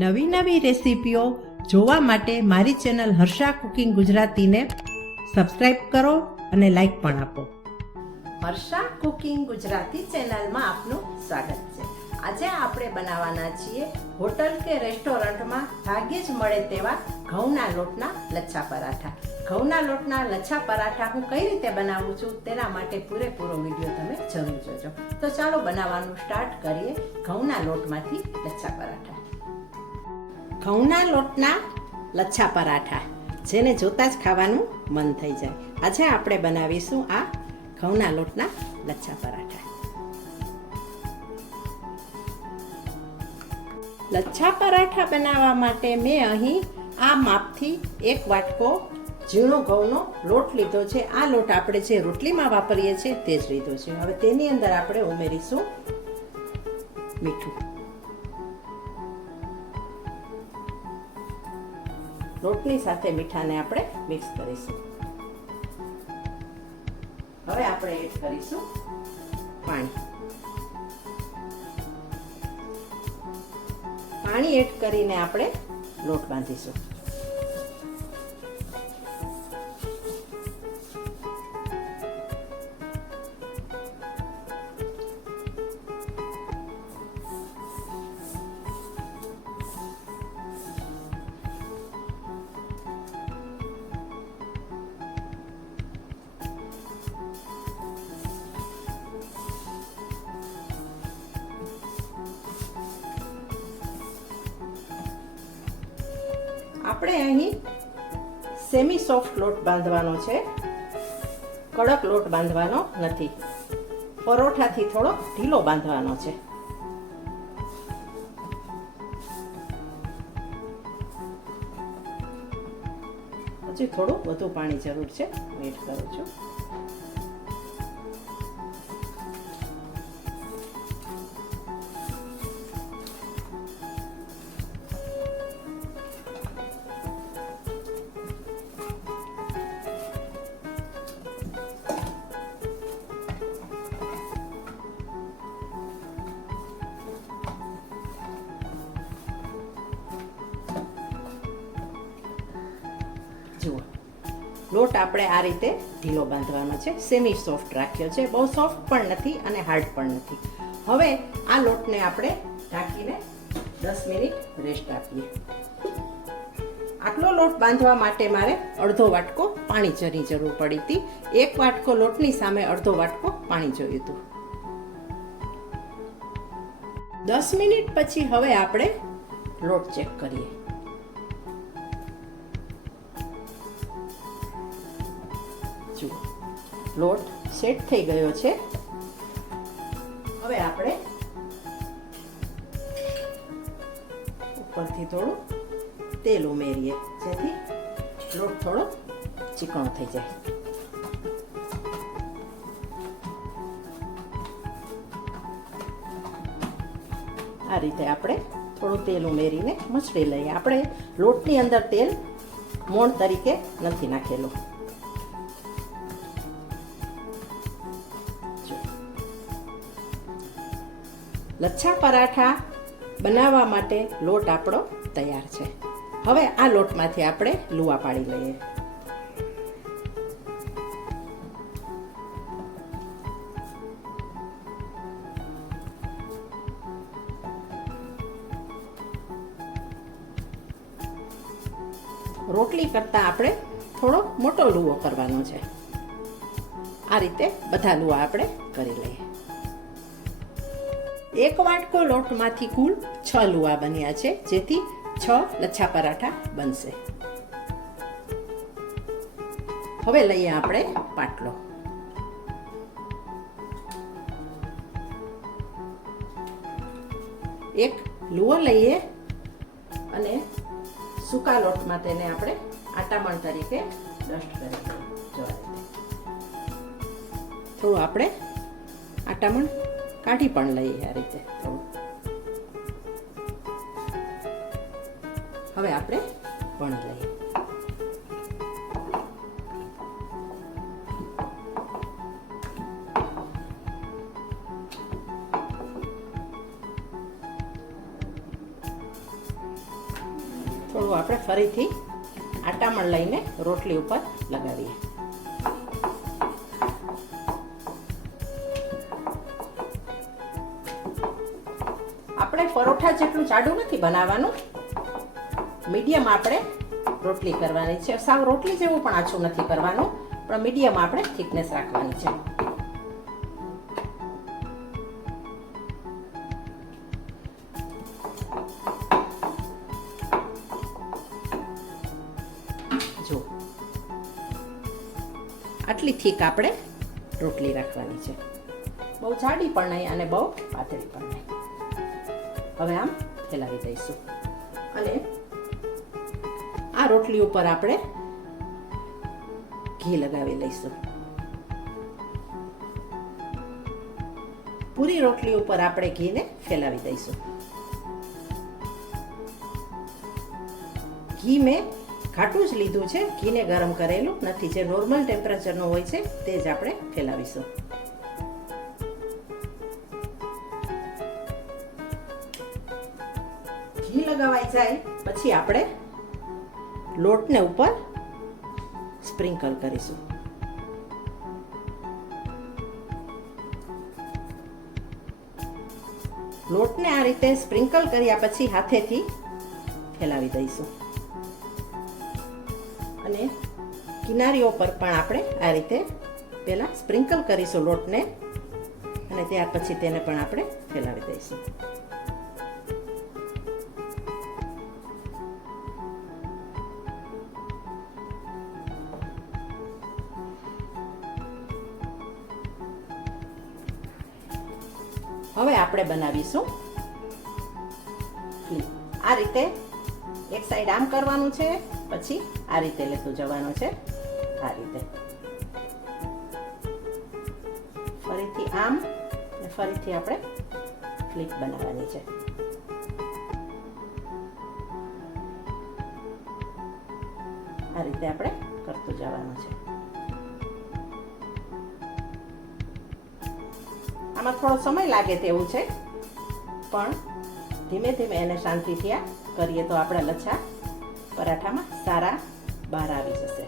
નવી નવી રેસીપીઓ જોવા માટે મારી ચેનલ હર્ષા કુકિંગ ગુજરાતીને સબસ્ક્રાઈબ કરો અને લાઈક પણ આપો. હર્ષા કુકિંગ ગુજરાતી ચેનલમાં આપનું સ્વાગત છે. આજે આપણે બનાવવાના છીએ હોટલ કે રેસ્ટોરન્ટમાં ભાગ્યે જ મળે તેવા ઘઉંના લોટના લચ્છા પરાઠા. ઘઉંના લોટના લચ્છા પરાઠા હું કઈ રીતે બનાવું છું તેના માટે પૂરેપૂરો વિડીયો તમે જરૂર જોજો. તો ચાલો બનાવવાનું સ્ટાર્ટ કરીએ. ઘઉંના લોટમાંથી લચ્છા પરાઠા. ઘઉંના લોટના લચ્છા પરાઠા જેને જોતા જ ખાવાનું મન થઈ જાય. આજે આપણે બનાવીશું આ ઘઉંના લોટના લચ્છા પરાઠા. લચ્છા પરાઠા બનાવવા માટે મેં અહીં આ માપથી 1 વાટકો ઝીણો ઘઉંનો લોટ લીધો છે. આ લોટ આપણે જે રોટલીમાં વાપરીએ છીએ તે જ લીધો છે. હવે તેની અંદર આપણે ઉમેરીશું મીઠું. લોટની સાથે મીઠાને આપણે મિક્સ કરીશું. હવે આપણે એડ કરીશું પાણી. પાણી એડ કરીને આપણે લોટ બાંધીશું. આપણે અહીં સેમી સોફ્ટ લોટ બાંધવાનો છે, કડક લોટ બાંધવાનો નથી. પરોઠાથી થોડો ઢીલો બાંધવાનો છે. હજી થોડું વધુ પાણી જરૂર છે, એડ કરું છું. જુઓ, લોટ આપણે આ રીતે ઢીલો બાંધવાનો છે. સેમી સોફ્ટ રાખ્યો છે, બહુ સોફ્ટ પણ નથી અને હાર્ડ પણ નથી. હવે આ લોટને આપણે ઢાંકીને 10 મિનિટ રેસ્ટ આપીએ. આટલો લોટ બાંધવા માટે મારે અડધો વાટકો પાણીની જરૂર પડી હતી. 1 વાટકો લોટની સામે અડધો વાટકો પાણી જોયું હતું. 10 મિનિટ પછી હવે આપણે લોટ ચેક કરીએ. જુઓ, લોટ સેટ થઈ ગયો છે. હવે આપણે ઉપરથી થોડું તેલ ઉમેરીએ જેથી લોટ થોડો ચીકણો થઈ જાય. આ રીતે આપણે થોડું તેલ ઉમેરીને મસળી લઈએ. આપણે લોટની અંદર તેલ મોણ તરીકે નથી નાખેલું. લચ્છા પરાઠા બનાવવા માટે લોટ આપણો તૈયાર છે. હવે આ લોટમાંથી આપણે લુવા પાડી લઈએ. રોટલી કરતાં આપણે થોડો મોટો લુવો કરવાનો છે. આ રીતે બધા લુવા આપણે કરી લઈએ. 1 વાટકો લોટમાંથી કુલ 6 લુવા બન્યા છે, જેથી 6 લચ્છા પરાઠા બનશે. હવે લઈએ આપણે પાટલો. એક લુવો લઈએ અને સૂકા લોટમાં તેને આપણે આટામણ તરીકે ડસ્ટ કરી લઈએ. થોડું આપણે આટામણ કાઢી પણ લઈએ આ રીતે થોડું. હવે આપણે વણી લઈએ. થોડું આપણે ફરીથી આટામણ લઈને રોટલી ઉપર લગાવીએ. આપણે પરોઠા જેટલું જાડું નથી બનાવવાનું, મીડિયમ આપણે રોટલી કરવાની છે. સાવ રોટલી જેવું પણ આછું નથી કરવાનું, પણ મીડિયમ આપણે થિકનેસ રાખવાની છે. જો આટલી થીક આપણે રોટલી રાખવાની છે, બહુ જાડી પણ નહીં અને બહુ પાતળી પણ નહીં. હવે આમ ફેલાવી દઈશું અને આ રોટલી ઉપર આપણે ઘી લગાવી લઈશું. પૂરી રોટલી ઉપર આપણે ઘીને ફેલાવી દઈશું. ઘી મેં ઘાટું જ લીધું છે, ઘીને ગરમ કરેલું નથી. જે નોર્મલ ટેમ્પરેચરનું હોય છે તે જ આપણે ફેલાવીશું. ઘી લગાવાઈ જાય પછી આપણે લોટને ઉપર સ્પ્રિંકલ કરીશું. લોટને આ રીતે સ્પ્રિંકલ કર્યા પછી હાથેથી ફેલાવી દઈશું અને કિનારીઓ પર પણ આપણે આ રીતે પહેલા સ્પ્રિંકલ કરીશું લોટને અને ત્યાર પછી તેને પણ આપણે ફેલાવી દઈશું. હવે આપણે બનાવીશું આ રીતે. એક સાઈડ આમ કરવાનું છે, પછી આ રીતે લેતું જવાનું છે. આ રીતે ફરીથી આમ અને ફરીથી આપણે ફ્લિપ બનાવવાની છે. આ રીતે આપણે કરતું જવાનું છે. આમાં થોડો સમય લાગે તેવું છે, પણ ધીમે ધીમે એને શાંતિથી આ કરીએ તો આપણા લચ્છા પરાઠામાં સારા બહાર આવી જશે.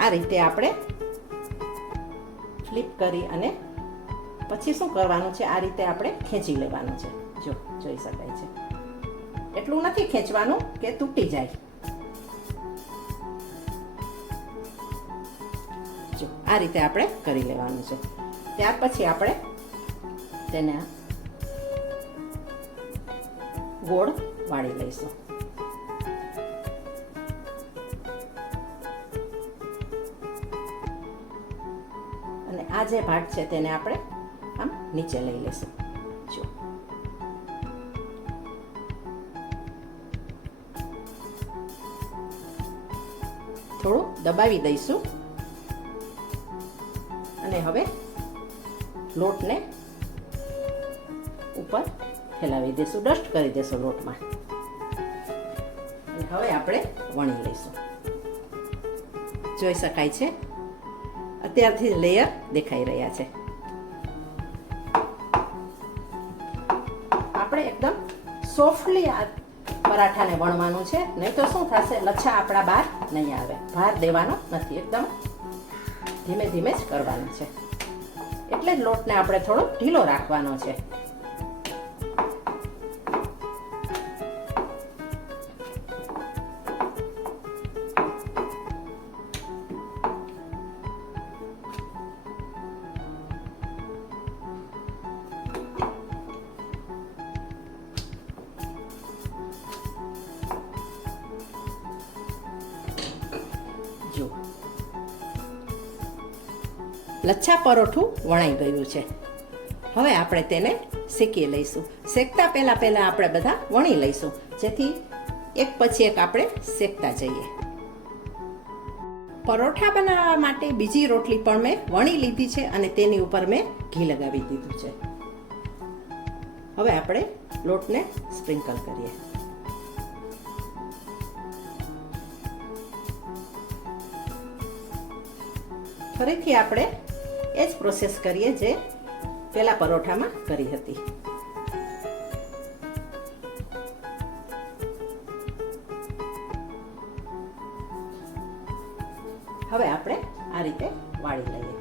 આ રીતે આપણે ફ્લિપ કરી અને પછી શું કરવાનું છે, આ રીતે આપણે ખેંચી લેવાનું છે. જો જોઈ શકાય છે, એટલું નથી ખેંચવાનું કે તૂટી જાય. જો આ રીતે આપણે કરી લેવાનું છે. ત્યાર પછી આપણે તેને ગોળ વાળી લઈશું. અને આ જે ભાગ છે તેને આપણે આમ નીચે લઈ લઈશું. જો થોડું દબાવી દઈશું અને હવે લોટને ઉપર ફેલાવી દેશું, ડસ્ટ કરી દેશું લોટમાં. અને હવે આપણે વણી લઈશું. જોઈ શકાય છે અત્યારથી લેયર દેખાઈ રહ્યા છે. આપણે એકદમ સોફ્ટલી આ પરાઠાને વણવાનું છે, નહીં તો શું થશે, લચ્છા આપણા બહાર નહીં આવે. ભાર દેવાનો નથી, એકદમ ધીમે ધીમે જ કરવાનું છે. એટલે જ લોટને આપણે થોડો ઢીલો રાખવાનો છે. જો લચ્છા પરોઠું વણાઈ ગયું છે. હવે આપણે તેને શેકી લઈશું. શેકતા પહેલા આપણે બધા વણી લઈશું, જેથી એક પછી એક આપણે શેકતા જઈએ. પરોઠા બનાવવા માટે બીજી રોટલી પણ મેં વણી લીધી છે અને તેની ઉપર મેં ઘી લગાવી દીધું છે. હવે આપણે લોટને સ્પ્રિંકલ કરીએ. ફરીથી આપણે એ જ પ્રોસેસ કરીએ જે પેલા પરોઠામાં કરી હતી. હવે આપણે આ રીતે વાળી લઈએ.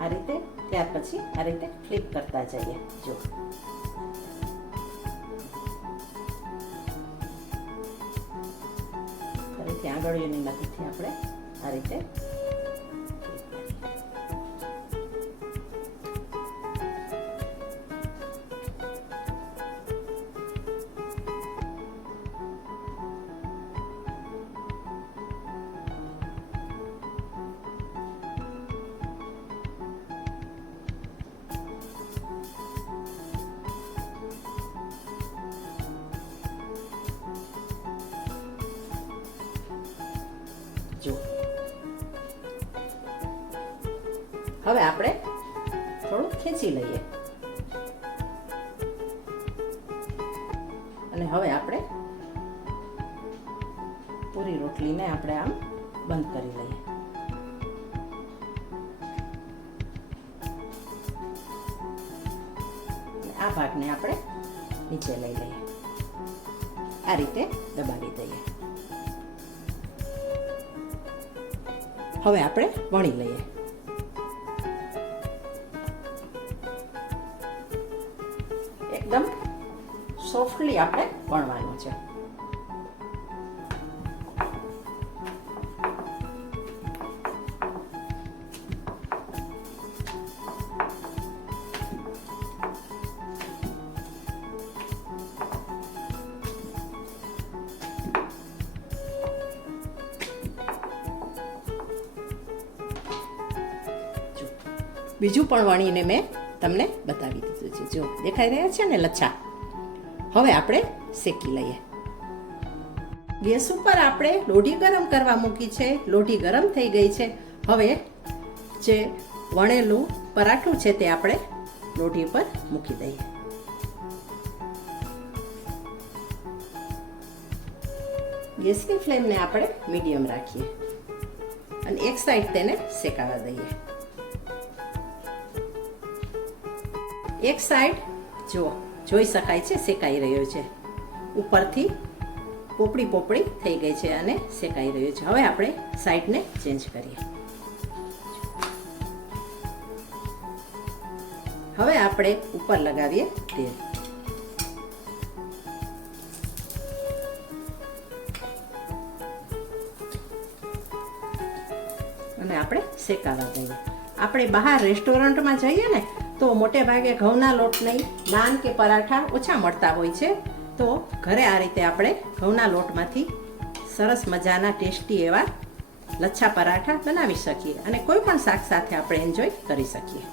આ રીતે, ત્યાર પછી આ રીતે ફ્લિપ કરતા જઈએ. જો ફરીથી આંગળીઓની મદદથી આપણે આ રીતે જો. હવે આપણે થોડું ખેંચી લઈએ અને હવે આપણે પૂરી રોટલીને આપણે આમ બંધ કરી લઈએ. આ ભાગને આપણે નીચે લઈ લઈએ. આ રીતે દબાવી દઈએ. હવે આપણે વણી લઈએ. એકદમ સોફ્ટલી આપણે વણવાનું છે. બીજું પણ વણીને મેં તમને બતાવી દીધું છે. જો દેખાઈ રહ્યા છે ને લચ્છા. હવે આપણે શેકી લઈએ. ગેસ ઉપર આપણે લોઢી ગરમ કરવા મૂકી છે. લોઢી ગરમ થઈ ગઈ છે. હવે જે વણેલું પરાઠું છે તે આપણે લોઢી પર મૂકી દઈએ. ગેસની ફ્લેમને આપણે મીડિયમ રાખીએ અને એક સાઈડ તેને શેકાવા દઈએ. એક સાઈડ જોઈ શકાય છે શેકાઈ રહ્યો છે. ઉપરથી પોપડી પોપડી થઈ ગઈ છે અને શેકાઈ રહ્યો છે. હવે આપણે સાઈડને ચેન્જ કરીએ. હવે આપણે ઉપર લગાવીએ તેલ. અને આપણે શેકાવા દઈએ. આપણે બહાર રેસ્ટોરન્ટમાં જઈએ ને તો મોટે ભાગે ઘઉંના લોટની નાન કે પરાઠા ઓછા મળતા હોય છે. તો ઘરે આ રીતે આપણે ઘઉંના લોટમાંથી સરસ મજાના ટેસ્ટી એવા લચ્છા પરાઠા બનાવી શકીએ અને કોઈ પણ શાક સાથે આપણે એન્જોય કરી શકીએ.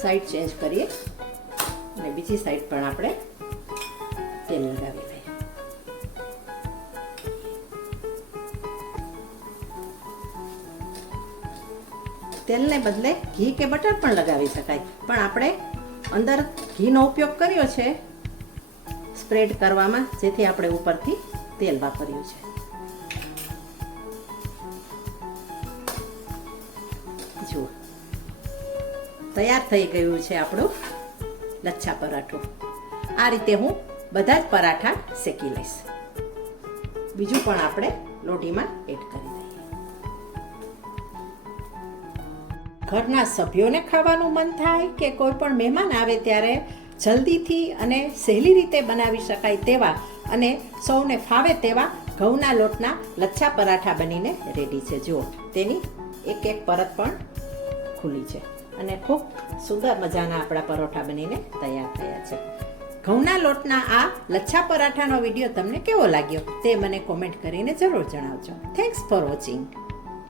સાઈડ ચેન્જ કરીએ અને બીજી સાઈડ પણ આપણે તેલ લગાવી લઈએ. તેલને બદલે ઘી કે બટર પણ લગાવી શકાય, પણ આપણે અંદર ઘીનો ઉપયોગ કર્યો છે સ્પ્રેડ કરવામાં, જેથી આપણે ઉપરથી તેલ વાપર્યું છે. જુઓ, તૈયાર થઈ ગયું છે આપણું લચ્છા પરાઠું. આ રીતે હું બધા જ પરાઠા શેકી લઈશ. બીજું પણ આપણે લોઢીમાં એડ કરી દઈએ. ઘરના સભ્યોને ખાવાનું મન થાય કે કોઈ પણ મહેમાન આવે ત્યારે જલ્દીથી અને સહેલી રીતે બનાવી શકાય તેવા અને સૌને ફાવે તેવા ઘઉંના લોટના લચ્છા પરાઠા બનીને રેડી છે. જુઓ, તેની એક એક પરત પણ ખુલ્લી છે અને ખૂબ સુંદર મજાના આપણા પરોઠા બનીને તૈયાર થયા છે. ઘઉંના લોટના આ લચ્છા પરાઠાનો વિડીયો તમને કેવો લાગ્યો તે મને કોમેન્ટ કરીને જરૂર જણાવજો. Thanks for watching.